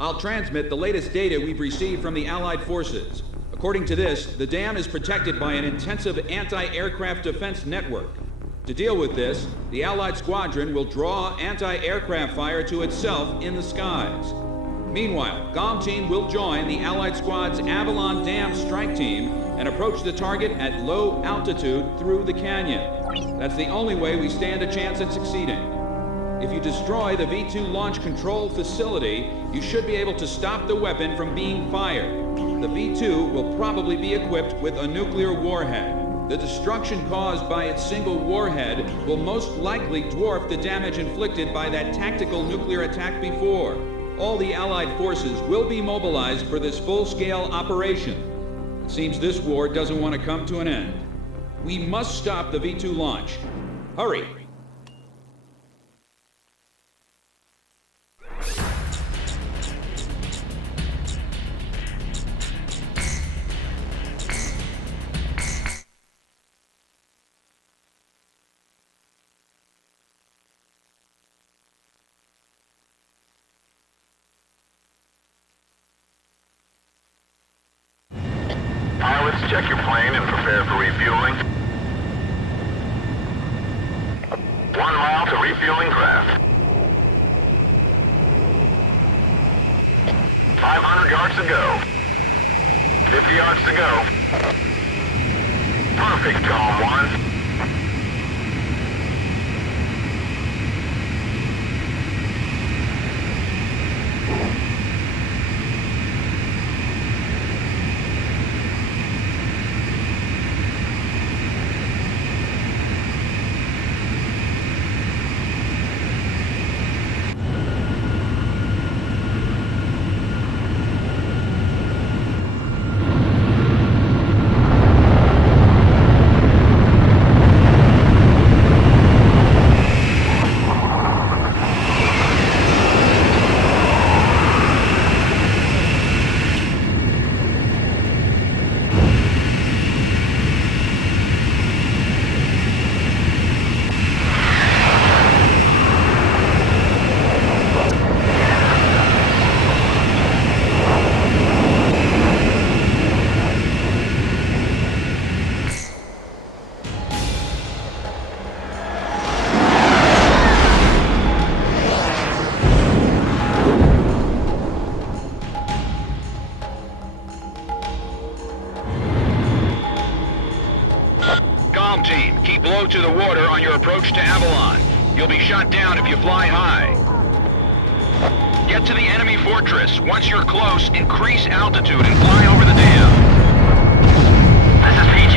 I'll transmit the latest data we've received from the Allied forces. According to this, the dam is protected by an intensive anti-aircraft defense network. To deal with this, the Allied squadron will draw anti-aircraft fire to itself in the skies. Meanwhile, GOM team will join the Allied squad's Avalon Dam strike team and approach the target at low altitude through the canyon. That's the only way we stand a chance at succeeding. If you destroy the V-2 launch control facility, you should be able to stop the weapon from being fired. The V-2 will probably be equipped with a nuclear warhead. The destruction caused by its single warhead will most likely dwarf the damage inflicted by that tactical nuclear attack before. All the Allied forces will be mobilized for this full-scale operation. It seems this war doesn't want to come to an end. We must stop the V-2 launch. Hurry! Pilots, check your plane and prepare for refueling. 1 mile to refueling craft. 500 yards to go. 50 yards to go. Perfect, Calm 1. Team, keep low to the water on your approach to Avalon. You'll be shot down if you fly high. Get to the enemy fortress. Once you're close, increase altitude and fly over the dam. This is PJ.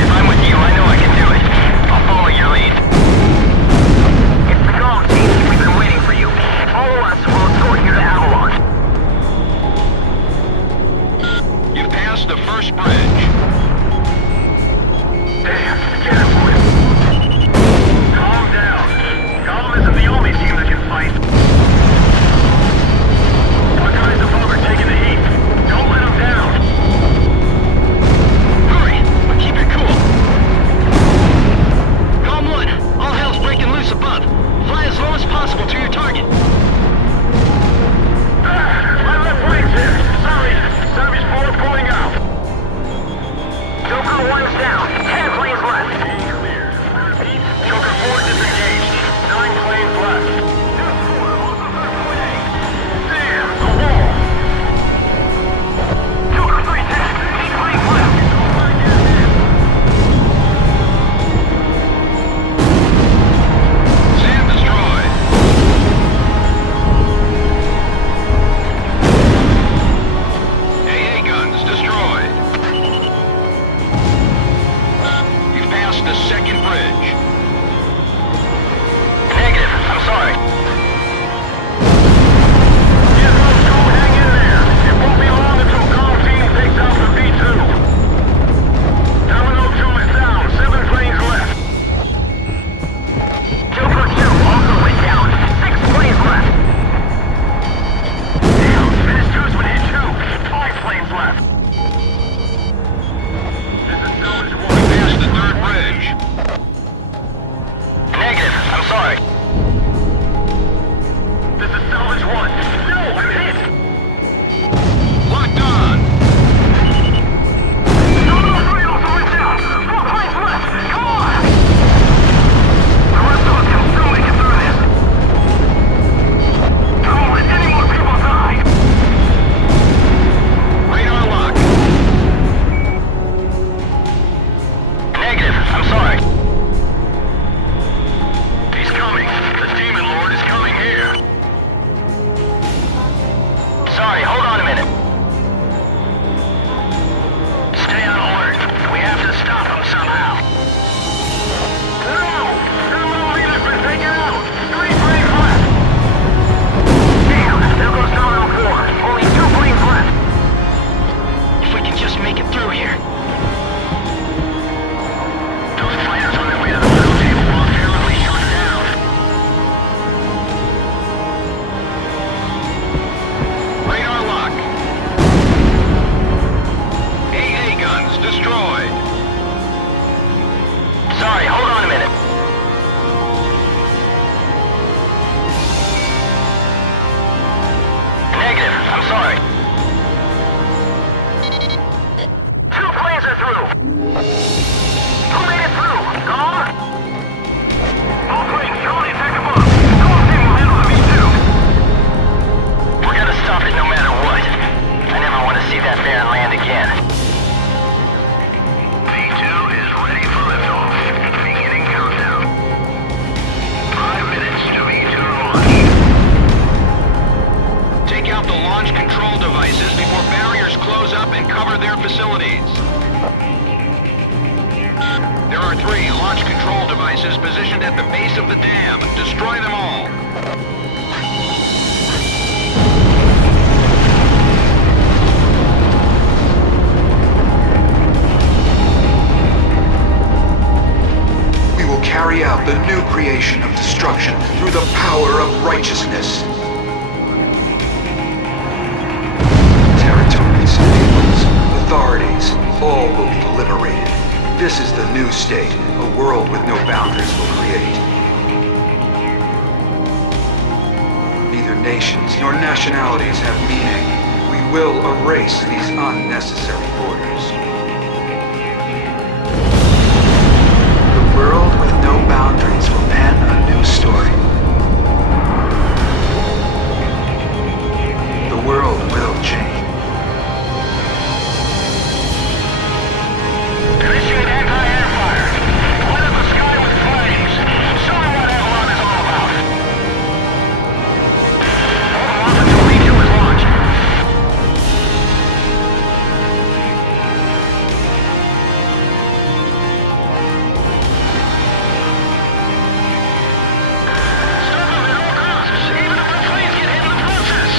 If I'm with you, I know I can do it. I'll follow your lead. It's the GOM team. We've been waiting for you. Follow us. We'll escort you to Avalon. You've passed the first bridge. Damn, get him, boy. Calm down. Calm isn't the only team that can fight. Our guys above are taking the heat. Don't let them down. Hurry, but keep it cool. Calm 1, all hell's breaking loose above. Fly as low as possible to your target. My left wing's here. Sorry. Savage 4 pulling out. Joker 1's down. 10 planes left. Clear. Repeat. Joker 4 disengaged. 9 planes left. Damn, the wall. Joker 3's dead. 8 planes left. SAM destroyed. AA guns destroyed. destroyed. Sorry, hold on a minute. Negative, I'm sorry. 2 planes are through. Who made it through? Gone? All planes, you're on the attack above. Call team will handle the V2. We're gonna stop it no matter what. I never want to see that Baron land again. V2 is ready for liftoff. Beginning countdown. 5 minutes to V2 launch. Take out the launch control devices before barriers close up and cover their facilities. There are 3 launch control devices positioned at the base of the dam. Destroy them all. We will carry out the new creation of destruction through the power of righteousness. Territories, peoples, authorities, all will be liberated. This is the new state, a world with no boundaries will create. Neither nations nor nationalities have meaning. We will erase these unnecessary borders. The world with no boundaries will pen a new story. The world will change. Initiate anti-air fire. Light up the sky with flames. Show them what Avalon is all about. Hold them off until V2 is launched. Stop them at all costs, even if the planes get hit in the process.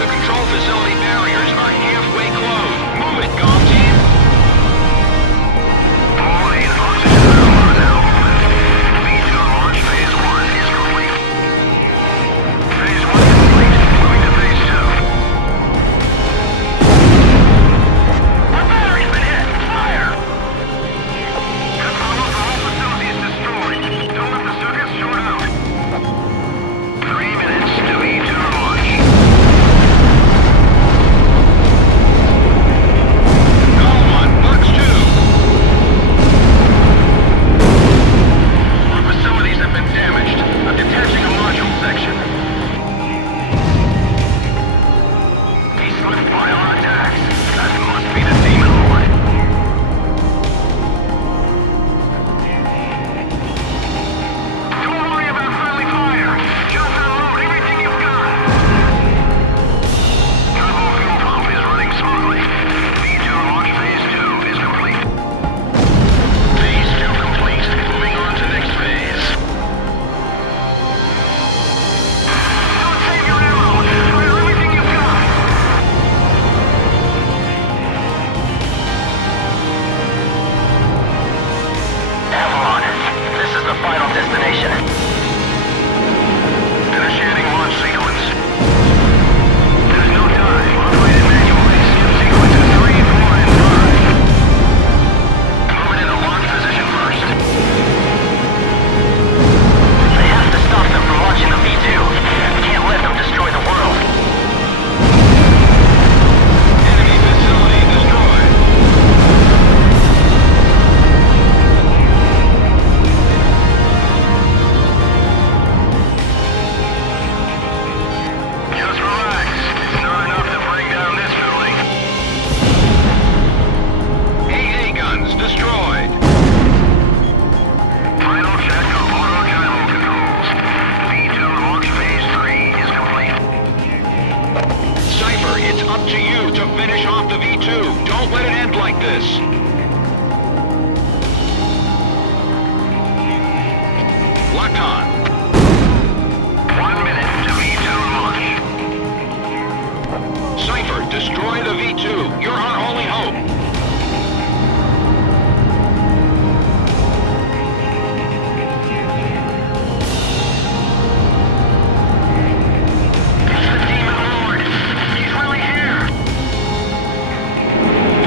The control facility barriers are halfway closed. Move it, Golf Team. All lanes oxygen are now open. V2 launch phase 1 is complete. Phase 1 complete. Moving to phase 2. Our battery's been hit. Fire! Good power for all facilities destroyed. Don't let the circuits short out. 3 minutes to V2 launch. Golf 1, Box 2. Our facilities have been damaged. I'm detaching a module section. He slipped by our attacks. That must be the Demon Lord. Don't worry about friendly fire. Just unload everything you've got. Turbo fuel pump is running smoothly. V2 launch phase 2 is complete. Phase 2 complete. Moving on to next phase. Don't save your ammo. Fire everything you've got. Avalon, this is the final destination. Initiating launch sequence. There's no time. Operate it manually. Skip sequences 3, 4, and 5. Moving into launch position first. They have to stop them from launching the V2. Can't let them destroy the world. Enemy facility destroyed. Just relax. It's not enough to bring down this building. AA guns destroyed. Final check of auto gyro controls. V2 launch phase 3 is complete. Cypher, it's up to you to finish off the V2. Don't let it end like this. Locked on. 1 minute to V2 launch. Cypher, destroy the V2. You're our only hope. 15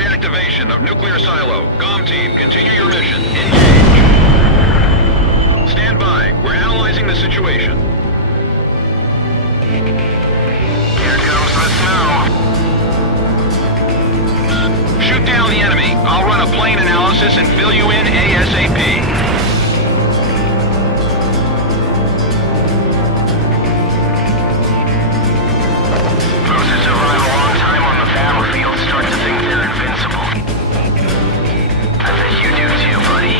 reactivation of nuclear silo. GOM team, continue your mission. Engage. Stand by. We're analyzing the situation. Here comes the snow. Shoot down the enemy. I'll run a plane analysis and fill you in ASAP. Those who survive a long time on the battlefield start to think they're invincible. I bet you do too, buddy.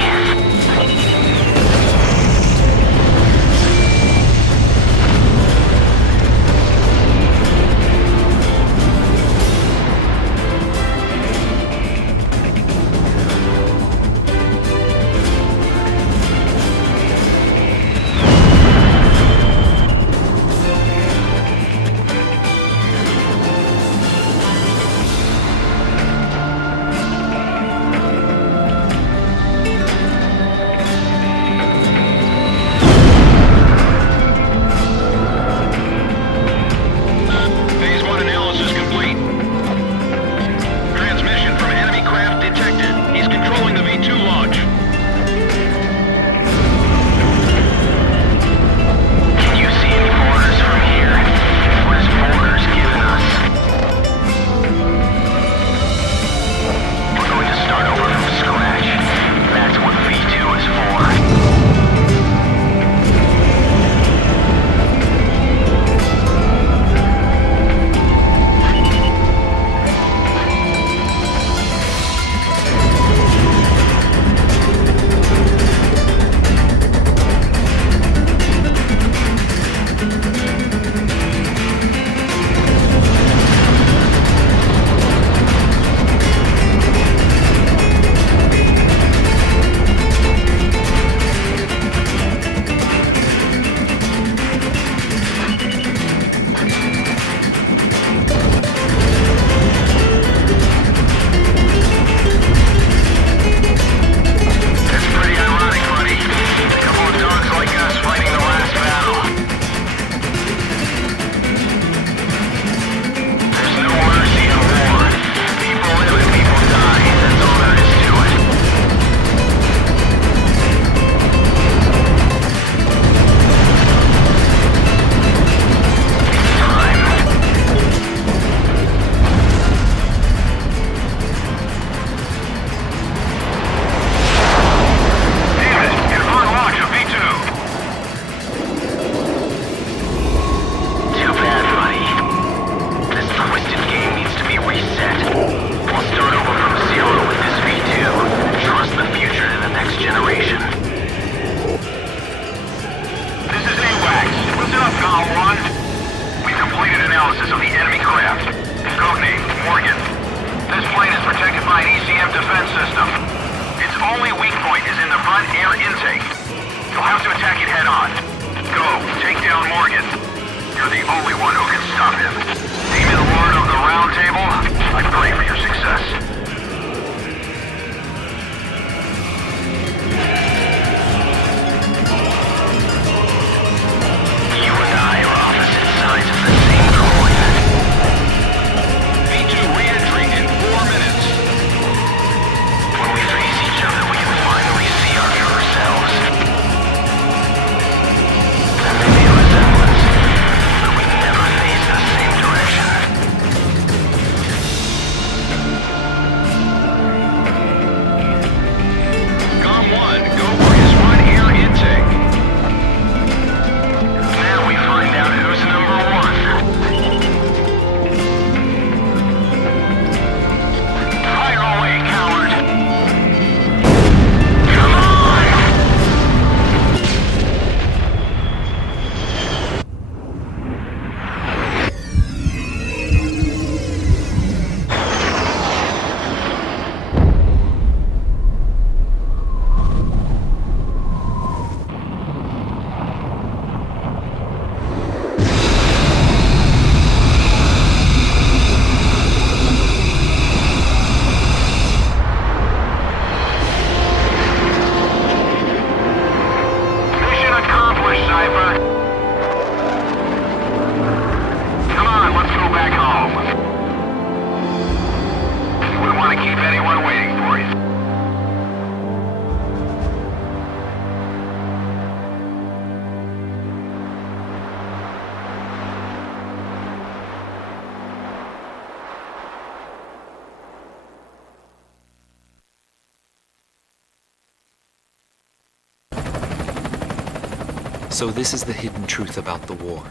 So this is the hidden truth about the war.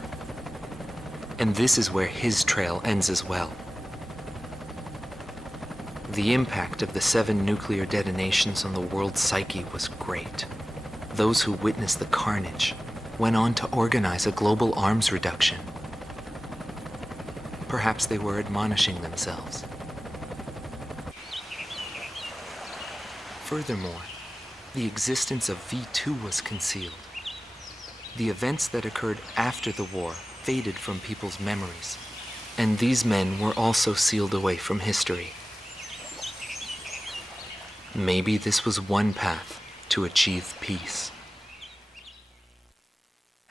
And this is where his trail ends as well. The impact of the 7 nuclear detonations on the world's psyche was great. Those who witnessed the carnage went on to organize a global arms reduction. Perhaps they were admonishing themselves. Furthermore, the existence of V2 was concealed. The events that occurred after the war faded from people's memories, and these men were also sealed away from history. Maybe this was one path to achieve peace.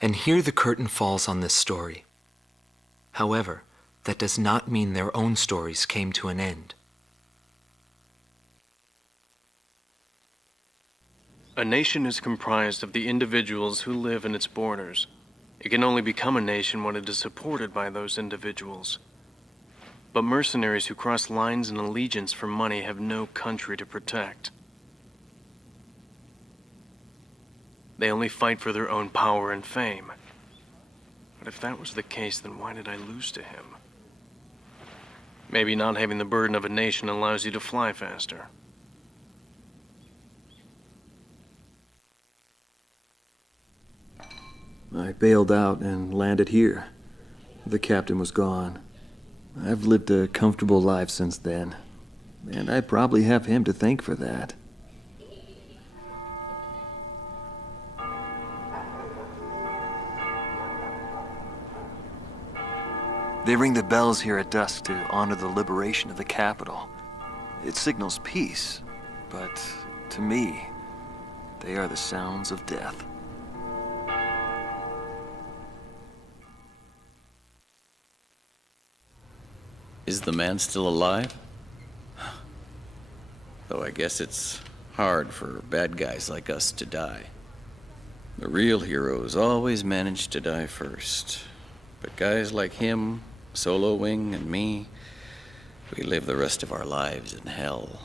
And here the curtain falls on this story. However, that does not mean their own stories came to an end. A nation is comprised of the individuals who live in its borders. It can only become a nation when it is supported by those individuals. But mercenaries who cross lines in allegiance for money have no country to protect. They only fight for their own power and fame. But if that was the case, then why did I lose to him? Maybe not having the burden of a nation allows you to fly faster. I bailed out and landed here. The captain was gone. I've lived a comfortable life since then, and I probably have him to thank for that. They ring the bells here at dusk to honor the liberation of the capital. It signals peace, but to me, they are the sounds of death. Is the man still alive? Though I guess it's hard for bad guys like us to die. The real heroes always manage to die first. But guys like him, Solo Wing, and me, we live the rest of our lives in hell.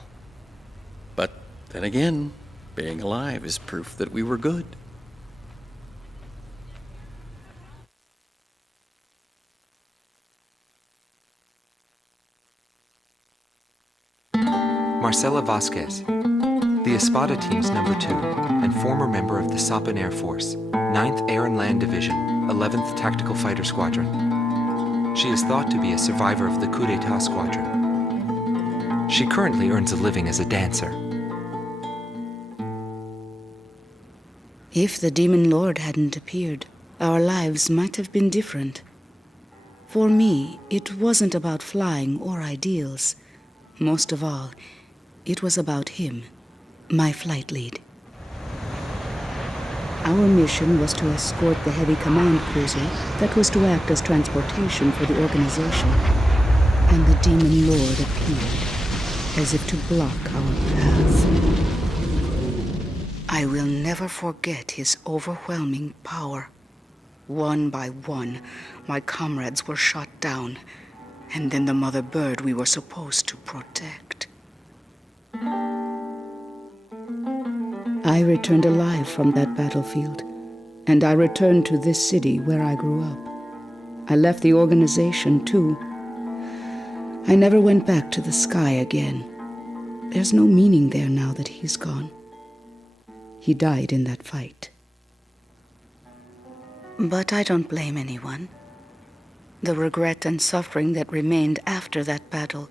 But then again, being alive is proof that we were good. Marcela Vasquez, the Espada team's number 2 and former member of the Sapan Air Force, 9th Air and Land Division, 11th Tactical Fighter Squadron. She is thought to be a survivor of the coup d'etat squadron. She currently earns a living as a dancer. If the Demon Lord hadn't appeared, our lives might have been different. For me, it wasn't about flying or ideals. Most of all, it was about him, my flight lead. Our mission was to escort the heavy command cruiser that was to act as transportation for the organization. And the Demon Lord appeared, as if to block our path. I will never forget his overwhelming power. One by one, my comrades were shot down, and then the mother bird we were supposed to protect. I returned alive from that battlefield, and I returned to this city where I grew up. I left the organization, too. I never went back to the sky again. There's no meaning there now that he's gone. He died in that fight. But I don't blame anyone. The regret and suffering that remained after that battle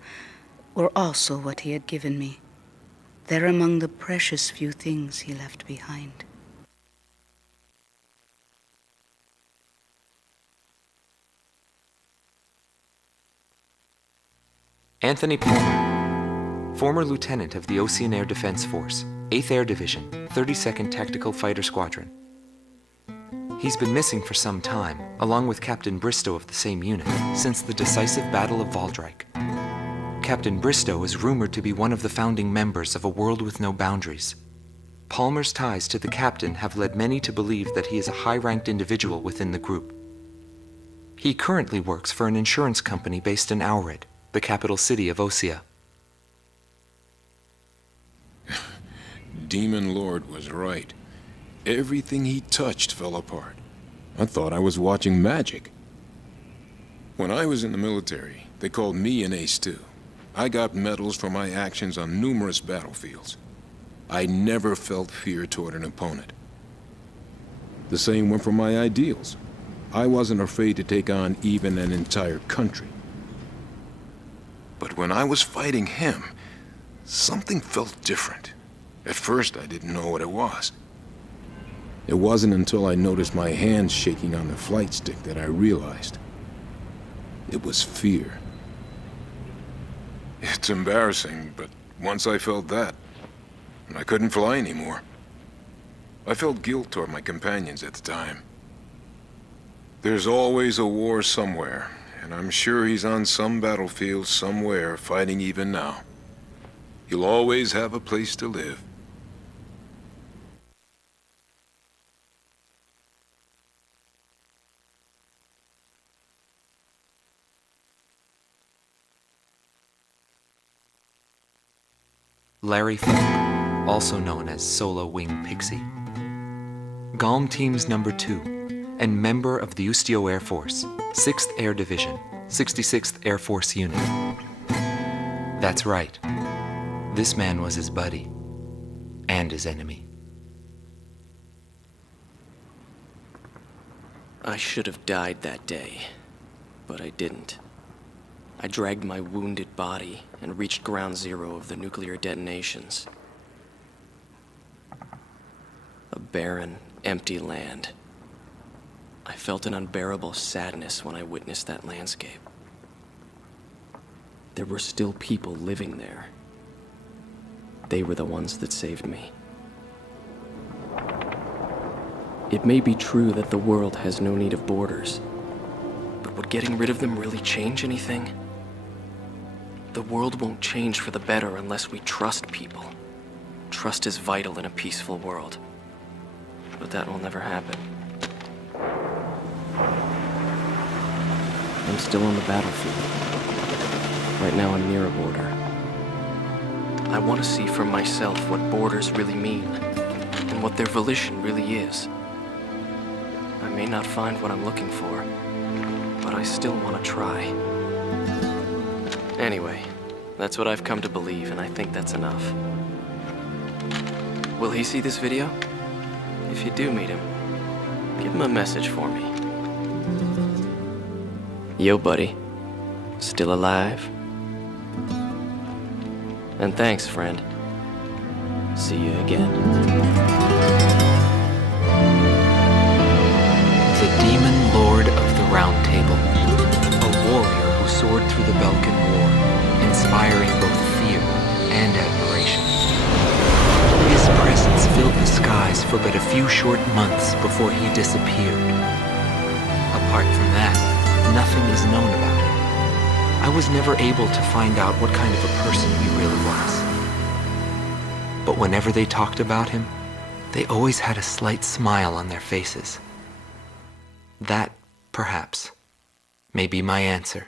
were also what he had given me. They're among the precious few things he left behind. Anthony Palmer, former lieutenant of the Ocean Air Defense Force, 8th Air Division, 32nd Tactical Fighter Squadron. He's been missing for some time, along with Captain Bristow of the same unit, since the decisive Battle of Valdreich. Captain Bristow is rumored to be one of the founding members of A World with No Boundaries. Palmer's ties to the captain have led many to believe that he is a high-ranked individual within the group. He currently works for an insurance company based in Aurid, the capital city of Osea. Demon Lord was right. Everything he touched fell apart. I thought I was watching magic. When I was in the military, they called me an ace too. I got medals for my actions on numerous battlefields. I never felt fear toward an opponent. The same went for my ideals. I wasn't afraid to take on even an entire country. But when I was fighting him, something felt different. At first, I didn't know what it was. It wasn't until I noticed my hands shaking on the flight stick that I realized. It was fear. It's embarrassing, but once I felt that, I couldn't fly anymore. I felt guilt toward my companions at the time. There's always a war somewhere, and I'm sure he's on some battlefield somewhere fighting even now. He'll always have a place to live. Larry Falk, also known as Solo Wing Pixie. GALM Team's number 2, and member of the Ustio Air Force, 6th Air Division, 66th Air Force Unit. That's right. This man was his buddy, and his enemy. I should have died that day, but I didn't. I dragged my wounded body and reached ground zero of the nuclear detonations. A barren, empty land. I felt an unbearable sadness when I witnessed that landscape. There were still people living there. They were the ones that saved me. It may be true that the world has no need of borders, but would getting rid of them really change anything? The world won't change for the better unless we trust people. Trust is vital in a peaceful world. But that will never happen. I'm still on the battlefield. Right now I'm near a border. I want to see for myself what borders really mean, and what their volition really is. I may not find what I'm looking for, but I still want to try. Anyway, that's what I've come to believe, and I think that's enough. Will he see this video? If you do meet him, give him a message for me. Yo, buddy. Still alive? And thanks, friend. See you again. The Demon Lord of the Round Table. A warrior who soared through the Belkan War, inspiring both fear and admiration. His presence filled the skies for but a few short months before he disappeared. Apart from that, nothing is known about him. I was never able to find out what kind of a person he really was. But whenever they talked about him, they always had a slight smile on their faces. That, perhaps, may be my answer.